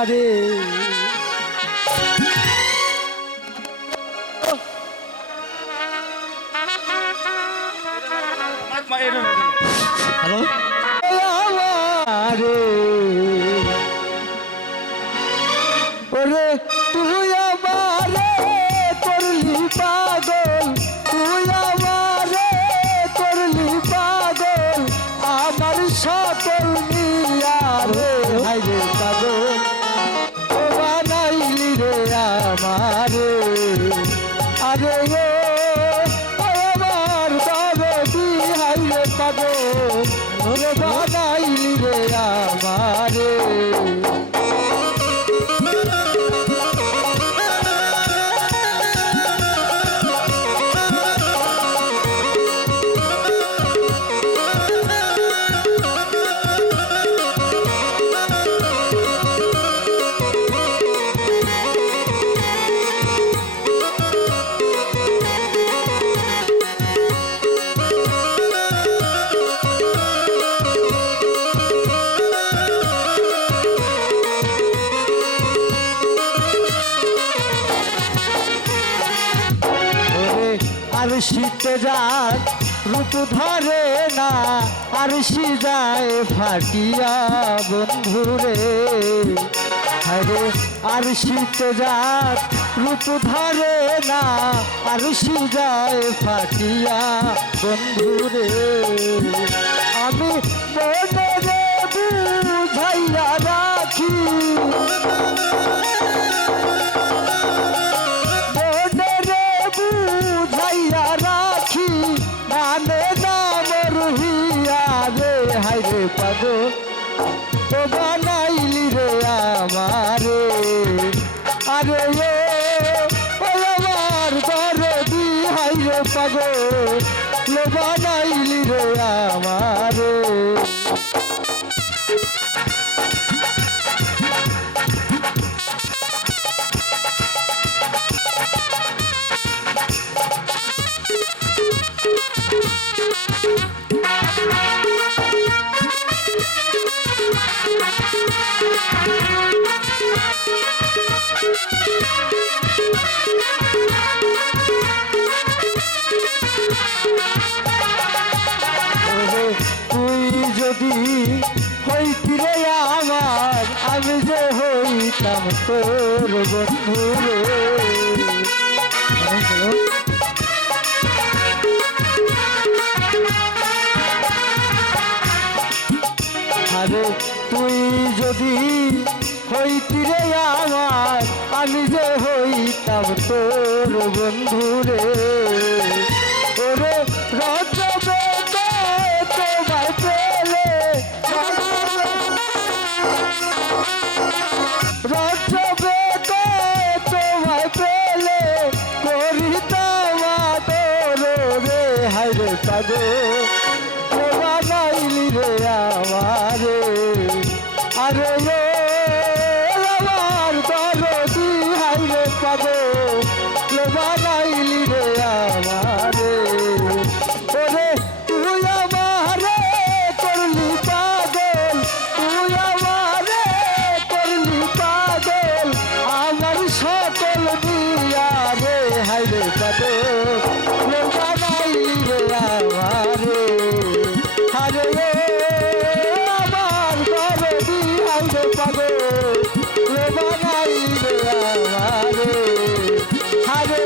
আমারে হ্যালো আমারে ওরে তুই আমারে করলি পাগল তুই আমারে করলি পাগল আমার সকল নিয়ারে হাইরে পাগল ও বানাইলি রে আমারে আরে ও আমার দরদি হাইরে পাগল ওরে বানাইলি রে আমারে আর শীতে যায় রূপ ধরে না আর শি যায় ফাটিয়া বন্ধুরে আরে আর শীতে যায় রূপ ধরে না আর শি যায় ফাটিয়া বন্ধুরে আমি মনে রে বুঝাইয়া রাখি বুঝাইয়া রাখি মানে দামর হিয়া রে হাইরে পাগো তো বানাইলি রে আমারে আরে ও আমার দরদি হাইরে পাগো লো বানাইলি রে আমারে তুই যদি হইতি রে আমার আমি যে হইতাম তোর বন্ধু রে আরে তুই যদি হইতি রে আমার আমি যে হইতাম তোর বন্ধু রে ওরে রজবে তোমায় পেলে রজবে তোমায় পেলে করিতাম তোর রে হাইরে পাগো বানাইলি রে আমারে আরে আমার দরদি হাইরে পাগো বানাইলি রে আমারে ওরে তুই আমারে করলি পাগল তুই আমারে করলি পাগল আমার সকল দিয়া রে হাইরে পাগল বানাইলি রে আমারে আরে আমার দরদি হাইরে পাগল বানাইলি রে আমারে আরে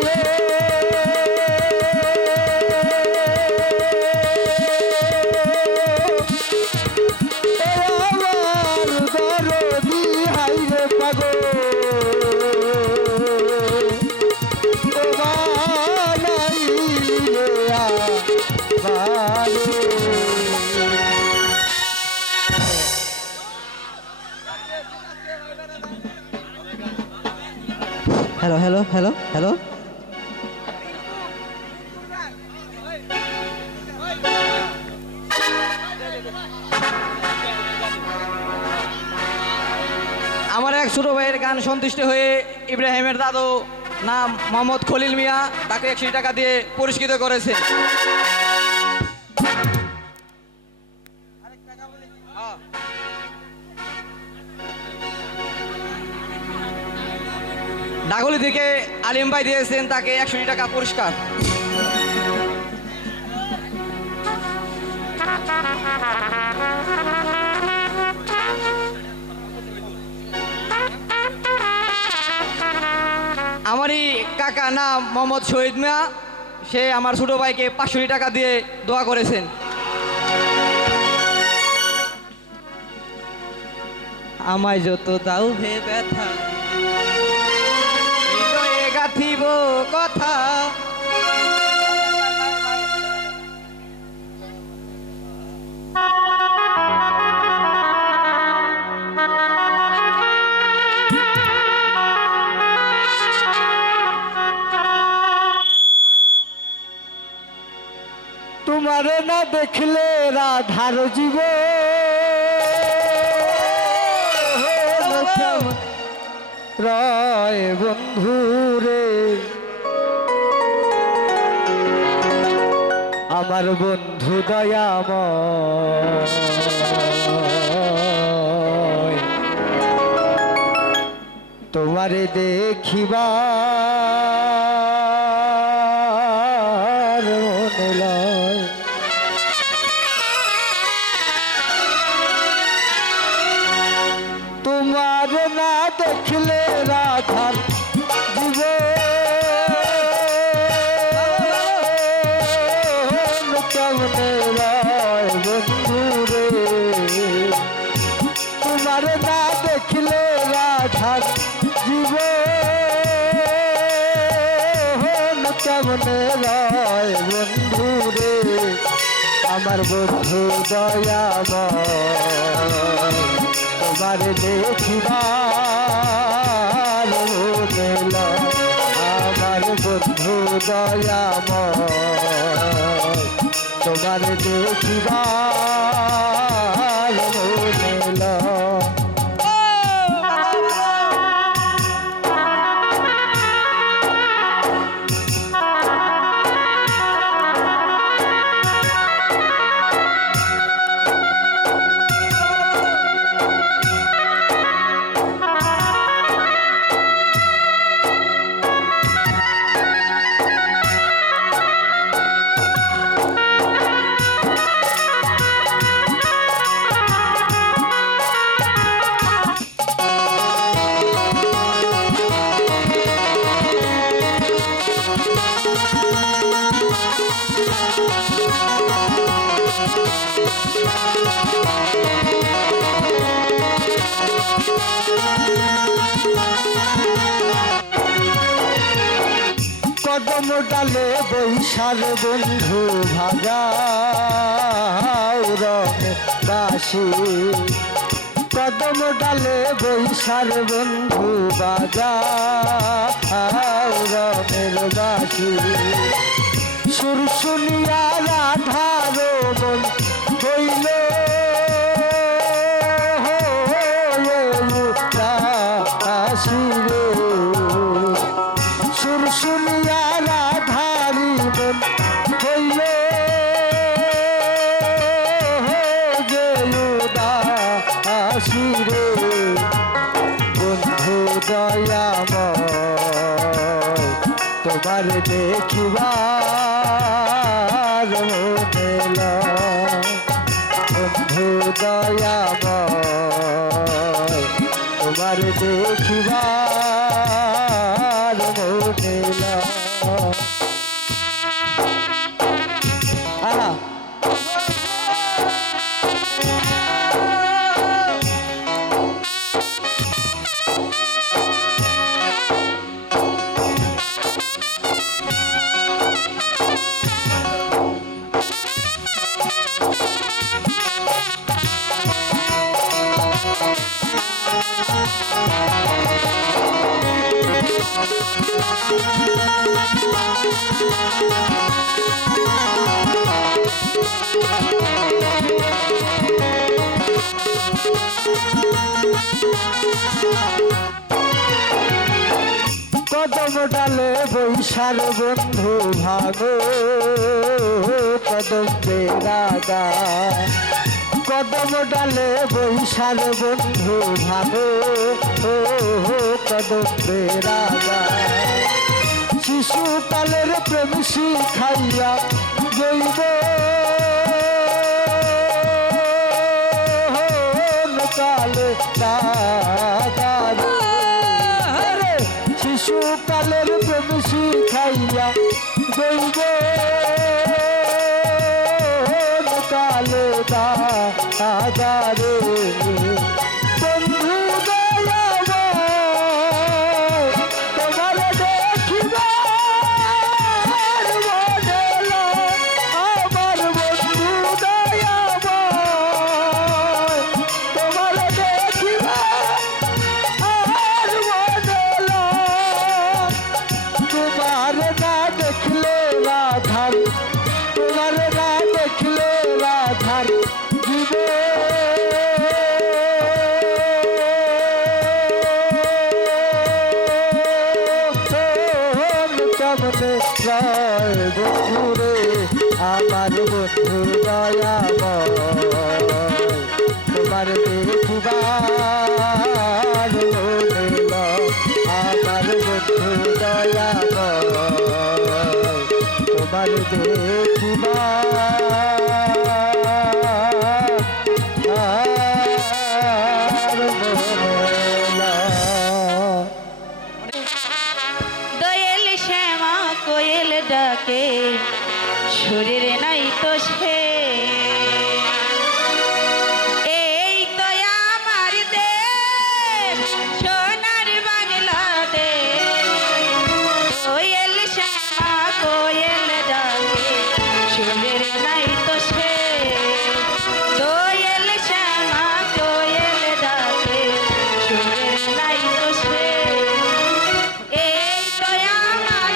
হ্যালো হ্যালো হ্যালো হ্যালো আমার এক ছোট ভাইয়ের গান সন্তুষ্ট হয়ে ইব্রাহিমের দাদু নাম মোহাম্মদ খলিল মিয়া তাকে 100 টাকা দিয়ে পুরস্কৃত করেছেন। ডাগলি থেকে আলিম ভাই দিয়েছেন তাকে 100 টাকা পুরস্কার। আমারই কাকা নাম মোহাম্মদ শহীদ মিয়া, সে আমার ছোট ভাইকে 500 টাকা দিয়ে দোয়া করেছেন। আমায় যত দাও হে ব্যথা, হৃদয়ে গাঁথিব কথা, তোমারে না দেখলে রাধার জীব রয় বন্ধু রে, আমার বন্ধু দয়াময়, তোমারে দেখিবার মনে লয়। তোমার না দেখলে রাধার জীব কেমনে লয় বন্ধু রে, তোমার না দেখলে রাধার জীব কেমনে লয় বন্ধু রে, আমার বন্ধু দয়াময়, তোমার দেখিবার মনে লয়, আমার বন্ধু দয়াময়, তোমার দেখিবার মনে লয়। কদম ডালে বৈশার বন্ধু ভাগাও রঙে বাসি, কদম ডালে বৈশার বন্ধু বাজাও রঙের বাসি, সুর শুনিয়া রাধার মন হইল আসিরে, সুর শুনিয়া রাধারি মন হইল আসিরে, বন্ধু দয়াময়, তোমার দেখিবার মনে লয়, বন্ধু দয়াময়, তোমার দেখিবার মনে লয়। আহা কদম ডালে বৈশার বন্ধু ভাগো, কদম বেড়াদা কদম ডালে বৈশাল বন্ধু ভাবে ও কদম রাজা শিশুকালের প্রেম শিখাইয়া জৈব কালে দাদারে শিশুকালের প্রেম শিখাইয়া জৈব কালে দাদারে বন্ধু দয়াব তোমার দেখিবার মডেল আমার বন্ধু দয়াব তোমার দেখিবার মডেল তোমার না দেখলে রাধার তোমার না দেখলে রাধার জীবে কেমনে রয় বন্ধুরে আমার বন্ধুর দয়াময় তোমার দেখিবার মনেল আমার বন্ধুর দয়াময় তোমার দোয়েল শ্যামা কোয়েল ডাকে শরীর নাই তো সে এই তো আমার দেশ সোনার বাংলাদেশ কোয়েল শ্যামা কোয়েল ডাকে শরীর নাই তো সে দোয়েল শ্যামা কোয়েল ডাকে শরীর নাই তো সে এই তো আমার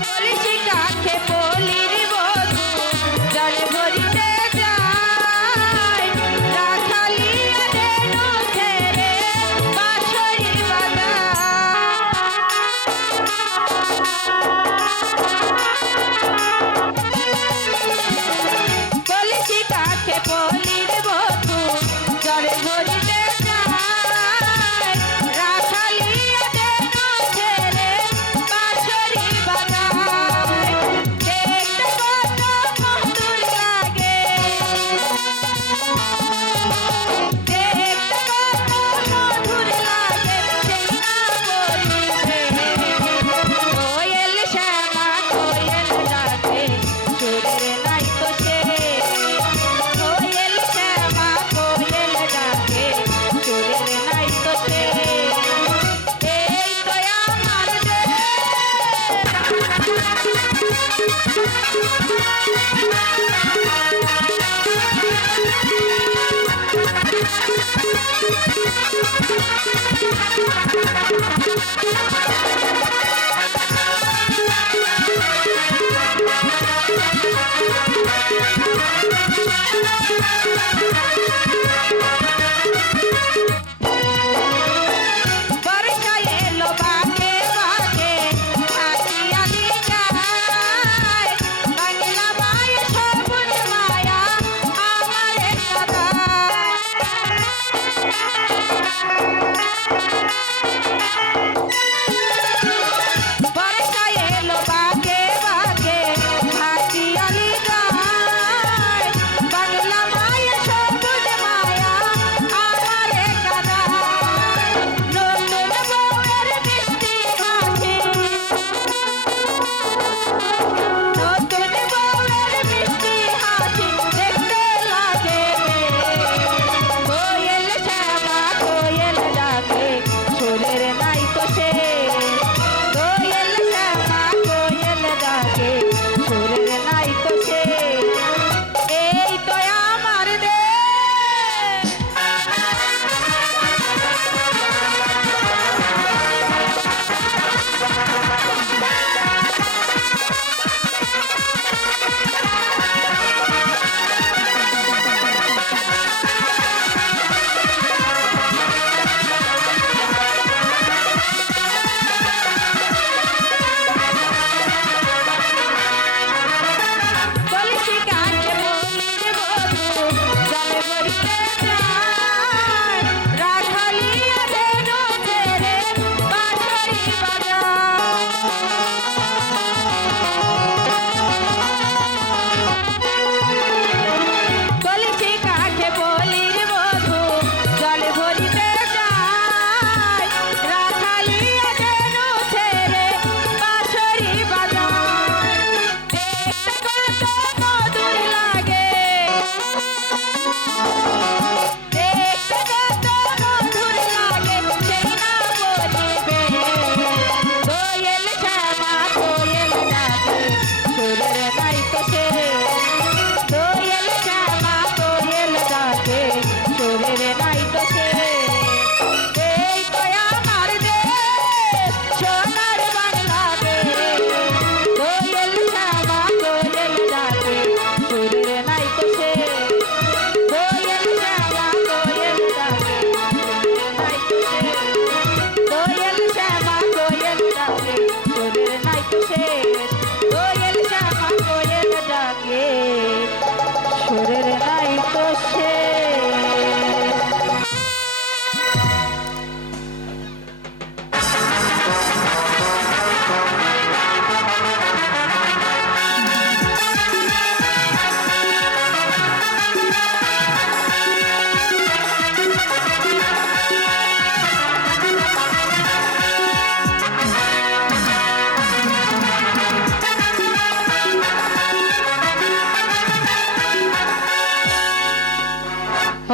বলেছি কাকে বলির বধূ জল ভরিতে যায় রাখালিয়া দেনু ছেড়ে বাঁশরি বাজায় বলেছি কাকে বলির বধূ জল ভরিতে যায় রাখালিয়া দেনু ছেড়ে বাঁশরি বাজায় দেখতে কত মধুর লাগে দেখতে কত মধুর লাগে সেই না বলিবে কোয়েল শ্যামা কোয়েল ডাকে সুরের নাই তো সে কোয়েল শ্যামা কোয়েল ডাকে সুরের নাই তো সে এই তো আমার বর্ষা এলো বাগে বাগে আসিয়ালি যায় বাংলা মায়ের সবুজ মায়া আমার সদা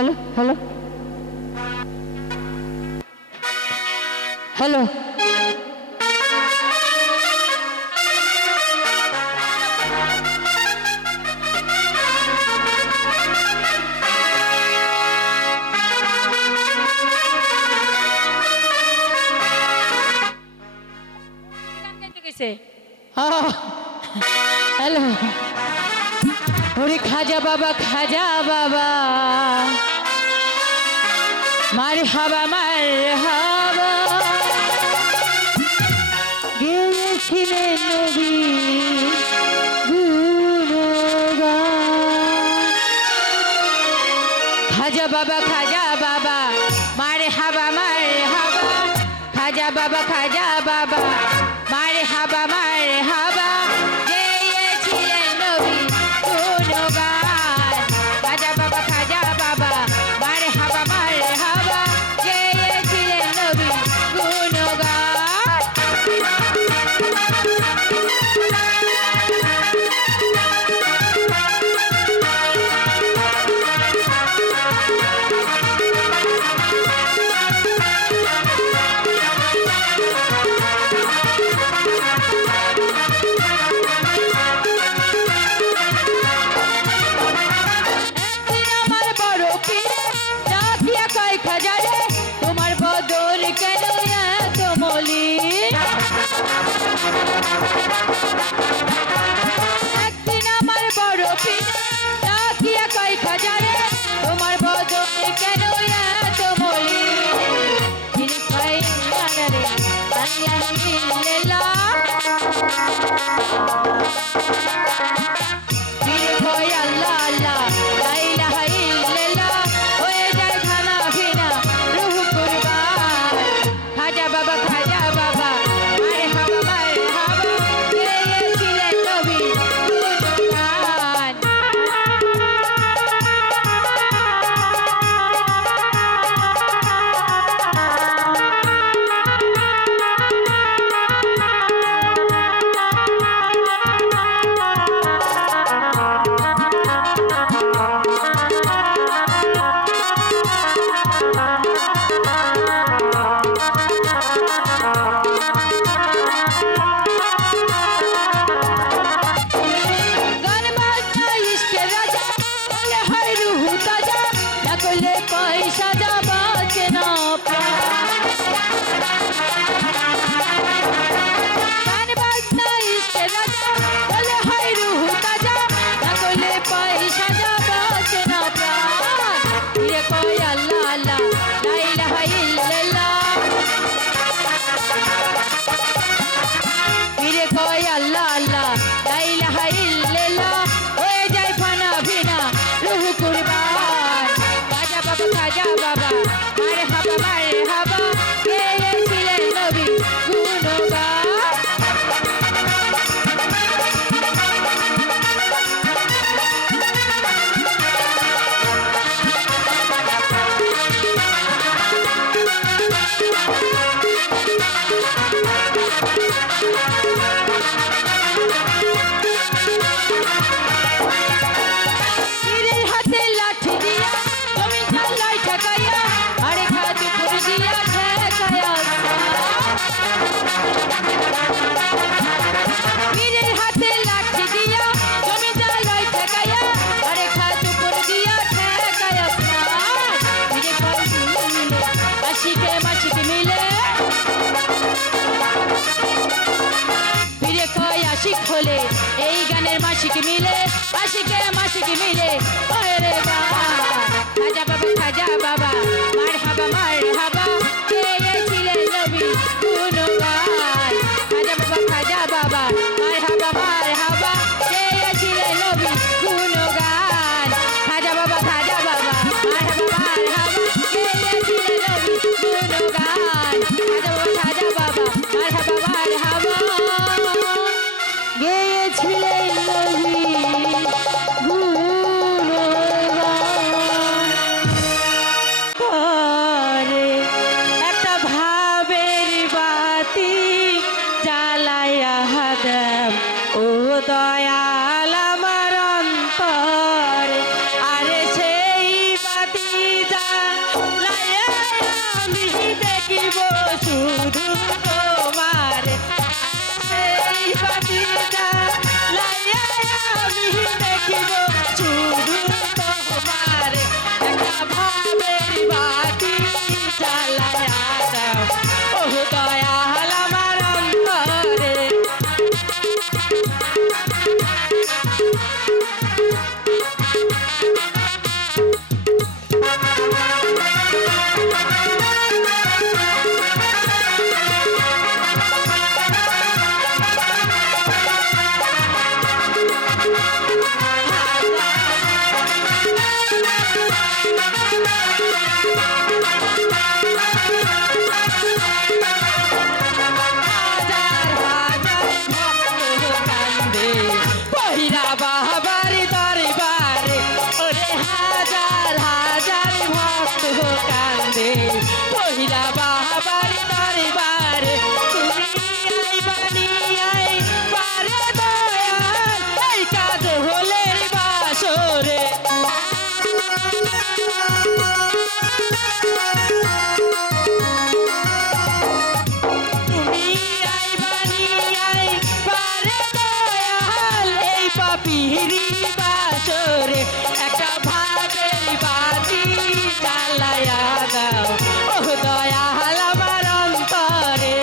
হ্যালো হ্যালো হ্যালো হ্যালো ওরে খাজা বাবা মার হাবা গেয়েছিলেন নবী গুণগান। খাজা বাবা মার হাবা খাজা বাবা মার হাবা গেয়েছিলেন নবী গুণগান। খাজা বাবা মার হাবা গেয়েছিলেন নবী গুণগান। তোমার বদল কেন এত মলিন? একদিন আমার বড় পীর ডাকিয়া কয় খাজারে তোমার বদল কেন এত মলিন? তিনি কয় আনারে আল্লাহ ইল্লাল্লাহ পীর কয় আল্লাহ আল্লাহ লা ইলাহা ইল্লাল্লাহ হয়ে যায় খানা পিনা রূহ কুরবান। খাজা বাবা মার হাবা গেয়েছিলেন নবী গুণগান। গান বাজনা ইশকের রাজা বলে হয় রুহু তাজা না করলে পয়সা যা বাঁচে না প্রাণ। গান বাজনা ইশকের রাজা বলে হয় রুহু তাজা না করলে পয়সা যা বাঁচে না প্রাণ। ফিরে কয় আল্লাহ আল্লাহ লা ইলাহা ইল্লাল্লাহ ফিরে কয় আল্লাহ আল্লাহ লা ইলাহা ইল্লাল্লাহ হয়ে যায় ফানা ভিনা রূহ কুরবান। খাজা বাবা মার হাবা গেয়েছিলেন নবী গুণগান। পীরের হাতে লাঠি দিয়া জমিদার লাই ঠেকাইয়া আরে খাতুপুর দিয়া ঠেকায়া। পীরের হাতে লাঠি দিয়া জমিদার লাই ঠেকাইয়া আরে খাতুপুর দিয়া ঠেকায়া। পীরে কয় মিলে আশিকে মিলে পীরে কয় আশিক হলে এই গানের মাসিক মিলে মাসিকে মিলে ওরে গান। খাজা বাবা মার হাবা গেয়েছিলেন নবী গুণগান। খাজা বাবা মার হাবা গেয়েছিলেন নবী গুণগান। খাজা বাবা মার হাবা গেয়েছিলেন নবী গুণগান। খাজা বাবা মার হাবা গেয়েছিলেন নবী গুণগান। আমি দেখিব শুধু তোমার একটা ভাবের বাতি জ্বালায়া দাও ও দয়াল আমার অন্তরে হাজার হাজার ভক্ত কান্দে পহিরা বাবার দরবারে ওরে হাজার হাজার ভক্ত কান্দে পহিরা বাবার দরবারে তুমি আইবানি আই পারে দয়াল এই কাজ হলের বাসরে তুমি আইবানি আই পারে দয়াল এই পাপিরি বাসরে একটা ভাবের বাতি জ্বালায়া দাও ও দয়াল আমার অন্তরে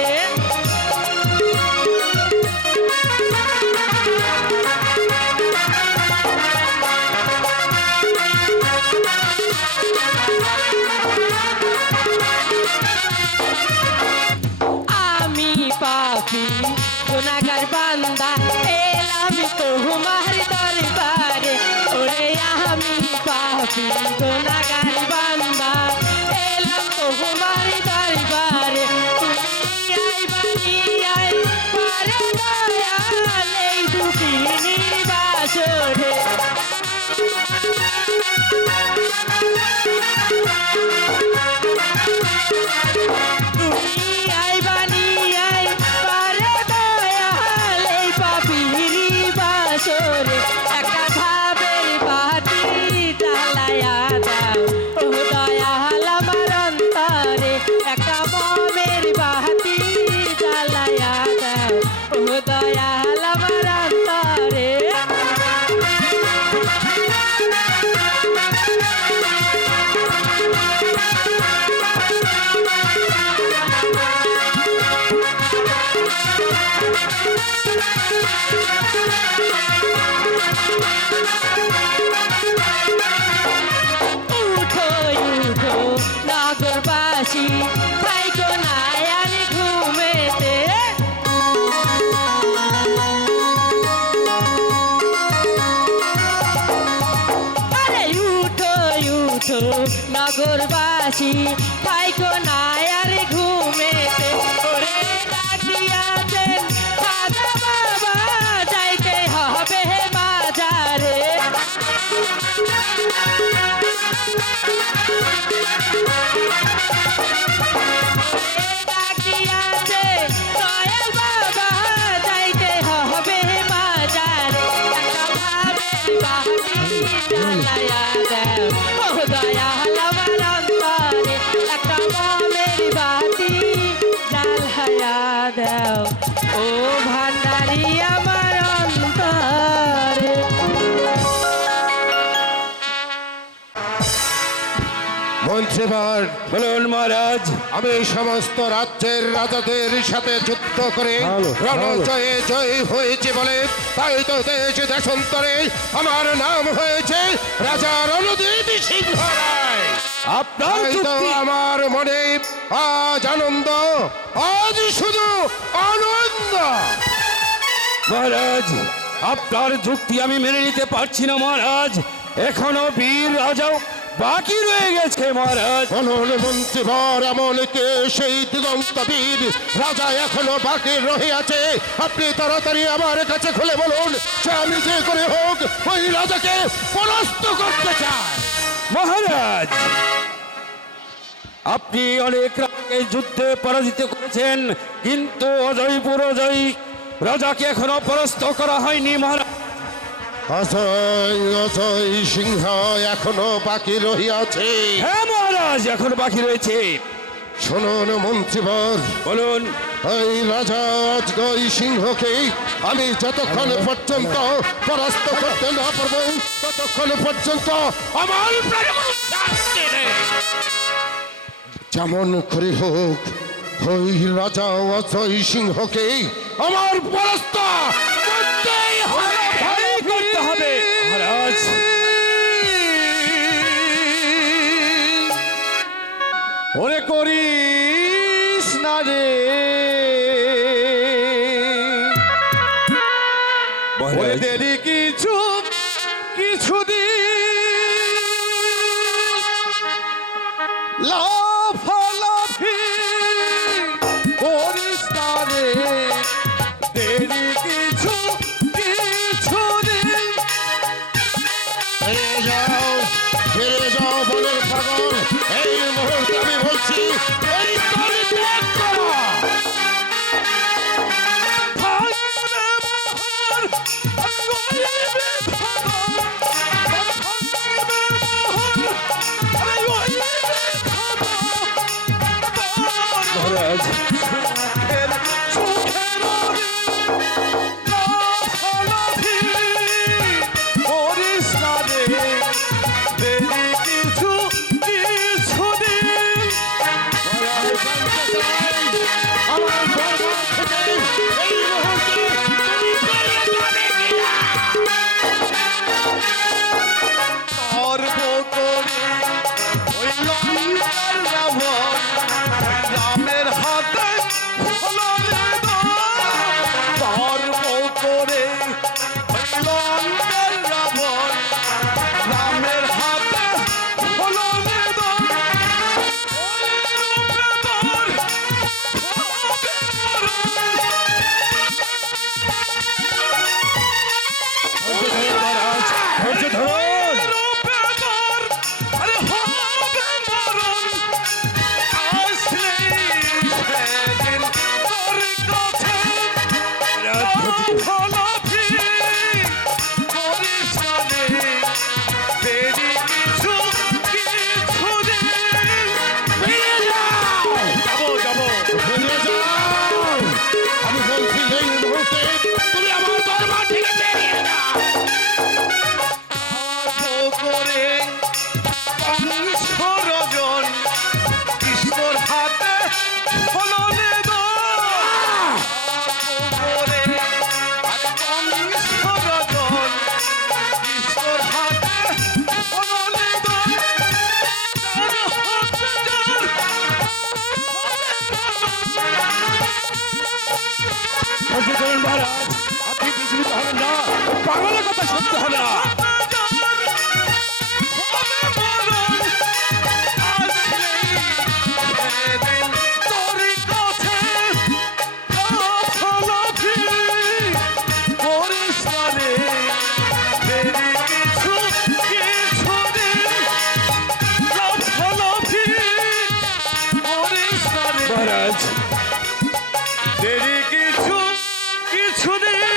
আমি পাপি গুনাহগার বান্দা এলাম তোমার দরবারে ওরে আমি পাপি গুনাহগার বান্দা এলাম তোমার দরবারে তুমি আইবানি আই পারে দয়াল এই দুঃখিনীর বাসরে তুমি আইবানি আই পারে দয়াল এই পাপিরি বাসরে একটা ভাবের বাতি জ্বালায়া দাও ও দয়াল আমার অন্তরে একটা মমের বাতি জ্বালায়া দাও ও দয়াল আমার অন্তরে উঠো উঠো নগরবাসী থাইকো না আর ঘুমেতে আরে উঠো উঠো নগরবাসী থাইকো না আর ঘুমেতে ওরে ডাকিয়াছেন খাজা বাবা যাইতে হবে বাজারে ডাকিয়াছে দয়াল বাবা যাইতে হবে বাজারে একটা ভাবের বাতি জ্বালায়া দাও ও দয়াল আমার অন্তরে একটা মমের বাতি জ্বালায়া দাও ও ভান্ডারি আমার অন্তরে মন্ত্রীবর, বলুন মহারাজ। আমি সমস্ত রাজ্যের রাজাদের সাথে যুদ্ধ করে ভালো, ভালো। রণজয়ে জয় হয়েছে বলে তাই তো দেশ দেশান্তরে আমার নাম হয়েছে রাজা রণজিৎ সিংহ রায়। আপনার তাই তো যুক্তি আমার মনে আজ আনন্দ, আজ শুধু আনন্দ। মহারাজ, আপনার যুক্তি আমি মেনে নিতে পারছি না মহারাজ। এখনো বীর রাজাও বাকি রয়ে গেছে মহারাজ। বলুন মন্ত্রীবর, এমন কে সেই দিগন্ত বীর রাজা এখনো বাকি রয়ে আছে? আপনি তাড়াতাড়ি আমার কাছে খুলে বলুন, সে আমি যে করে হোক ওই রাজাকে পরাস্ত করতে চাই। মহারাজ, আপনি অনেক রাজাকে যুদ্ধে পরাজিত করেছেন, কিন্তু অজয়পুর অজয় রাজাকে এখনো পরাস্ত করা হয়নি মহারাজ। অজয় অজয় সিংহ এখনো বাকি রহিয়াছে। হ্যাঁ মহারাজ, এখন বাকি রয়েছে। শুনুন মন্ত্রীবর, বলুন। এই রাজা জয় সিংহকে আমি যতক্ষণ পর্যন্ত পরাস্ত করতে না পারবো ততক্ষণ পর্যন্ত আমার প্রাণগুলো শান্তি নেই। যেমন করে হোক ওই রাজা অজয় সিংহকে আমার পরাস্ত করতেই হবে। করতে হবে মহারাজ। ওরে করিস না রে, ওরে মহারাজ দেরি কিছু লাফালাফি করিস না রে, দেরি কিছু দিন। ফিরে যাও বনের পাগল, এই মুহূর্তে আমি বলছি এই তরি ত্যাগ করো। মহারাজ আমার দরবার থেকে এই মুহূর্তে তুমি বেরিয়ে যাবে কিনা? রামের হাতে করে রাবণ, রামের হাতে মহারাজ ধৈর্য ধরুন। বেরিয়ে যাও। আমি বলছি এই মুহূর্তে তুমি আমার দরবার থেকে বেরিয়ে যাও। করে রজন কৃষ্ণর হাতে হলো ধৈর্য ধরুন মহারাজ, আপনি বিচলিত হবেন না, পাগলের কথা শুনতে হবে না। মহারাজ দেরি কিছু দিন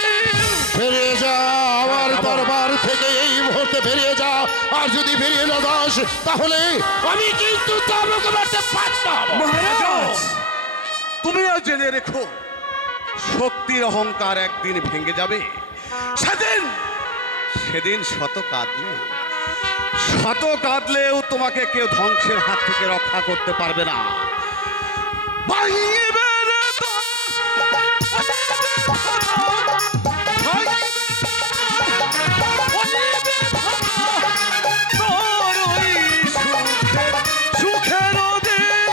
বেরিয়ে যাও আমার দরবার থেকে এই মুহূর্তে বেরিয়ে যাও। আর যদি বেরিয়ে না যাস তাহলে আমি কিন্তু তোর মুখে পারতে হবে। মহারাজ তুমিও জেনে রেখো শক্তির অহংকার একদিন ভেঙে যাবে। সেদিন শত কাঁদলেও তোমাকে কেউ ধ্বংসের হাত থেকে রক্ষা করতে পারবে না। ভাঙিবে রে তোর, তোর ওই সুখের দিন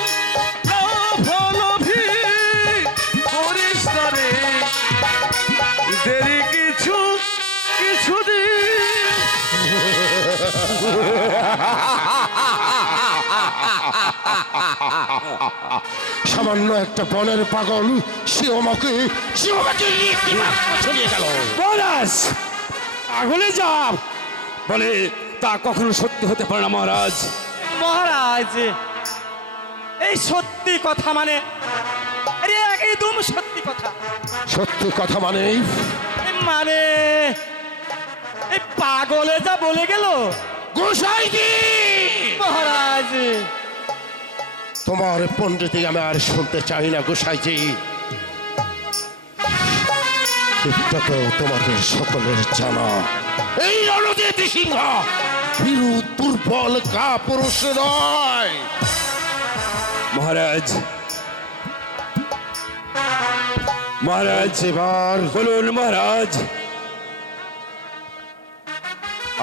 লাফালাফি করিস না রে, দেরি কিছু দিন। সামান্য একটা বনের পাগল সে আমাকে ছড়িয়ে গেল। মহারাজ আগলে যাব বলে তা কখনো সত্যি হতে পারে না মহারাজ। মহারাজ এই সত্যি কথা মানে আরে একদম সত্যি কথা, সত্যি কথা মানে মানে এই পাগলে যা বলে গেল গোসাইজি মহারাজ। তোমার পণ্ডিতি আমি আর শুনতে চাই না গোসাইজি। এটা তো তোমাদের সকলের জানা এই রণজিৎ সিংহ বীরু দুর্বল কাপুরুষ নয়। মহারাজ, মহারাজ এবার বলুন মহারাজ।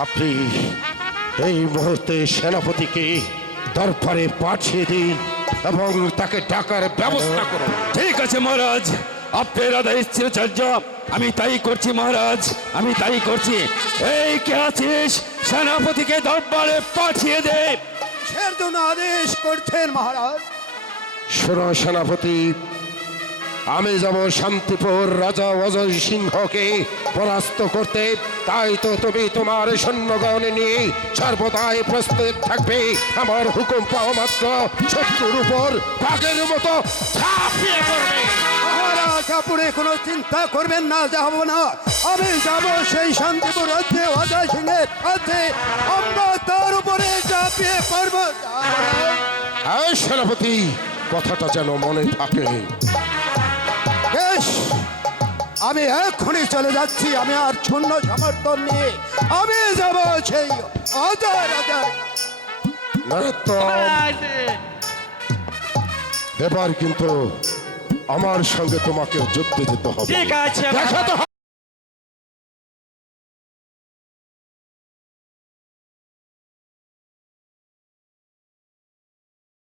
আপনি এই মুহূর্তে সেনাপতিকে দরবারে পাঠিয়ে দিন এবং তাকে ডাকার ব্যবস্থা করুন। ঠিক আছে মহারাজ, আপনার আদেশ চিরচর্য, আমি তাই করছি মহারাজ, আমি তাই করছি। এই কে আছিস, সেনাপতিকে দরবারে পাঠিয়ে দে। কিসের জন্য আদেশ করছেন মহারাজ? শোনো সেনাপতি, আমি যাব শান্তিপুর রাজা অজয় সিংহকে পরাস্ত করতে। তাই তো তুমি তোমার সৈন্যগণ নিয়ে সর্বদাই প্রস্তুত থাকবে। আমার হুকুম পাওয়া মাত্র শত্রুর উপর বাঘের মতো ঝাঁপিয়ে পড়বে। মহারাজ আপনি কোনো চিন্তা করবেন না, যাব না। আমি যাব সেই শান্তিপুর রাজ্যে অজয় সিংহের কাছে, আমরা তার উপরে ঝাঁপিয়ে পড়ব। হ্যাঁ সেনাপতি, কথাটা যেন মনে থাকে। বেশ, আমি এক্ষুনি চলে যাচ্ছি। আমি আর শূন্য সমর্থন নিয়ে আমি যাব সেই অজয় রাজার। নরোত্তম, এবার কিন্তু আমার সঙ্গে তোমাকে যুদ্ধে যেতে হবে। ঠিক আছে দেখাতে হবে।